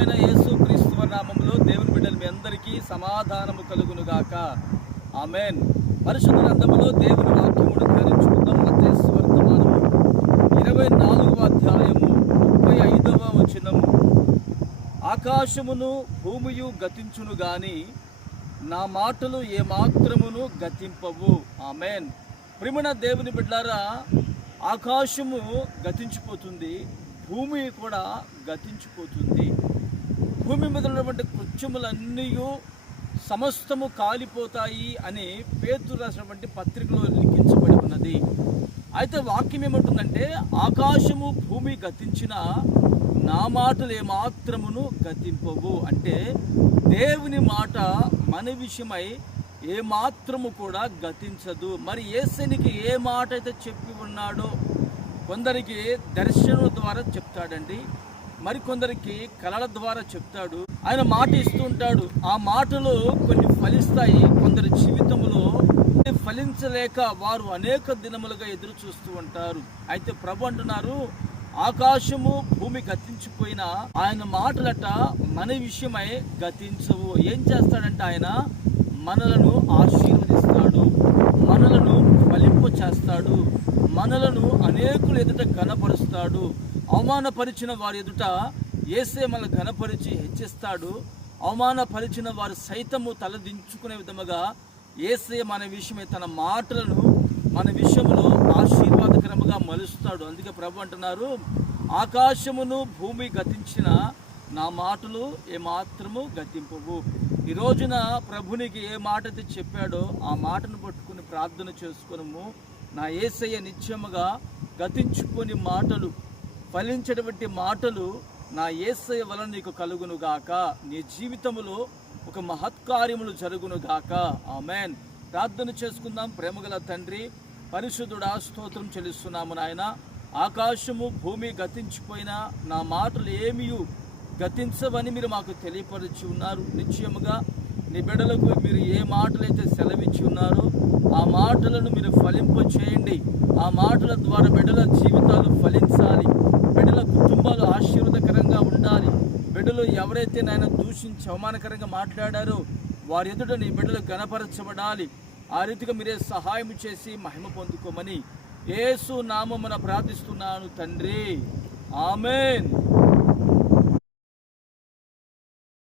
అయిన యేసు క్రీస్తు నామములో దేవుని బిడ్డలు మీ అందరికీ సమాధానము కలుగును గాక. ఆమేన్. పరిశుద్ధ గ్రంథములో దేవుని వాక్యమును ధ్యానించుకుందాం. మత్తయి సువార్తమానము 24వ అధ్యాయము 35వ వచనము. ఆకాశమును భూమియు గతించును గాని నా మాటలు ఏమాత్రమును గతింపవు. ఆమేన్. ప్రియమైన దేవుని బిడ్డలారా, ఆకాశము గతించిపోతుంది, భూమి కూడా గతించిపోతుంది. భూమి మీద ఉన్నటువంటి కృత్యములన్నీ సమస్తము కాలిపోతాయి అని పేతురు రాసినటువంటి పత్రికలో లిఖించబడి ఉన్నది. అయితే వాక్యం ఏమంటుందంటే, ఆకాశము భూమి గతించిన నా మాటలు ఏమాత్రమును గతింపవు. అంటే దేవుని మాట మన విషయమై ఏమాత్రము కూడా గతించదు. మరి యేసునికి ఏ మాట అయితే చెప్పి ఉన్నాడో, కొందరికి దర్శనం ద్వారా చెప్తాడండి, మరికొందరికి కళల ద్వారా చెప్తాడు. ఆయన మాట ఇస్తూ ఉంటాడు. ఆ మాటలు కొన్ని ఫలిస్తాయి, కొందరి జీవితంలో ఫలించలేక వారు అనేక దినములుగా ఎదురు చూస్తూ ఉంటారు. అయితే ప్రభు అంటున్నారు, ఆకాశము భూమి గతించిపోయినా ఆయన మాటలట మన విషయమై గతించవు. ఏం చేస్తాడంటే ఆయన మనలను ఆశీర్వదిస్తాడు, మనలను ఫలింప చేస్తాడు, మనలను అనేకులు ఎదుట ఘనపరుస్తాడు. అవమానపరిచిన వారి ఎదుట యేసే మన ఘనపరిచి హెచ్చిస్తాడు. అవమానపరిచిన వారు సైతము తలదించుకునే విధముగా యేసే మన విషయమై తన మాటలను మన విషయంలో ఆశీర్వాదకరముగా మలుస్తాడు. అందుకే ప్రభు అంటున్నారు, ఆకాశమును భూమి గతించిన నా మాటలు ఏమాత్రము గతింపవు. ఈ రోజున ప్రభునికి ఏ మాట అయితే చెప్పాడో ఆ మాటను పట్టుకుని ప్రార్థన చేసుకునము. నా యేసయ్య నిత్యముగా గతించుకొని మాటలు, ఫలించేటువంటి మాటలు నా యేసయ్య వలన నీకు కలుగునుగాక. నీ జీవితంలో ఒక మహత్కార్యములు జరుగునుగాక. ఆమేన్. ప్రార్థన చేసుకుందాం. ప్రేమగల తండ్రి, పరిశుద్ధుడా, స్తోత్రం చెల్లిస్తున్నాము నాయన. ఆకాశము భూమి గతించిపోయినా నా మాటలు ఏమీ గతించవని మీరు మాకు తెలియపరిచి ఉన్నారు. నిశ్చయముగా నీ బిడ్డలకు మీరు ఏ మాటలైతే సెలవిచ్చి ఉన్నారో ఆ మాటలను మీరు ఫలింప చేయండి. ఆ మాటల ద్వారా బిడ్డల జీవితాలు ఫలించాలి, బిడ్డల కుటుంబాలు ఆశీర్వాదకరంగా ఉండాలి. బిడ్డలు ఎవరైతే నాయన దూషించి అవమానకరంగా మాట్లాడారో వారి ఎదుట నీ బిడ్డలు గణపరచబడాలి. ఆ రీతిగా మీరే సహాయం చేసి మహిమ పొందుకోమని యేసు నామమున ప్రార్థిస్తున్నాను తండ్రి. ఆమేన్.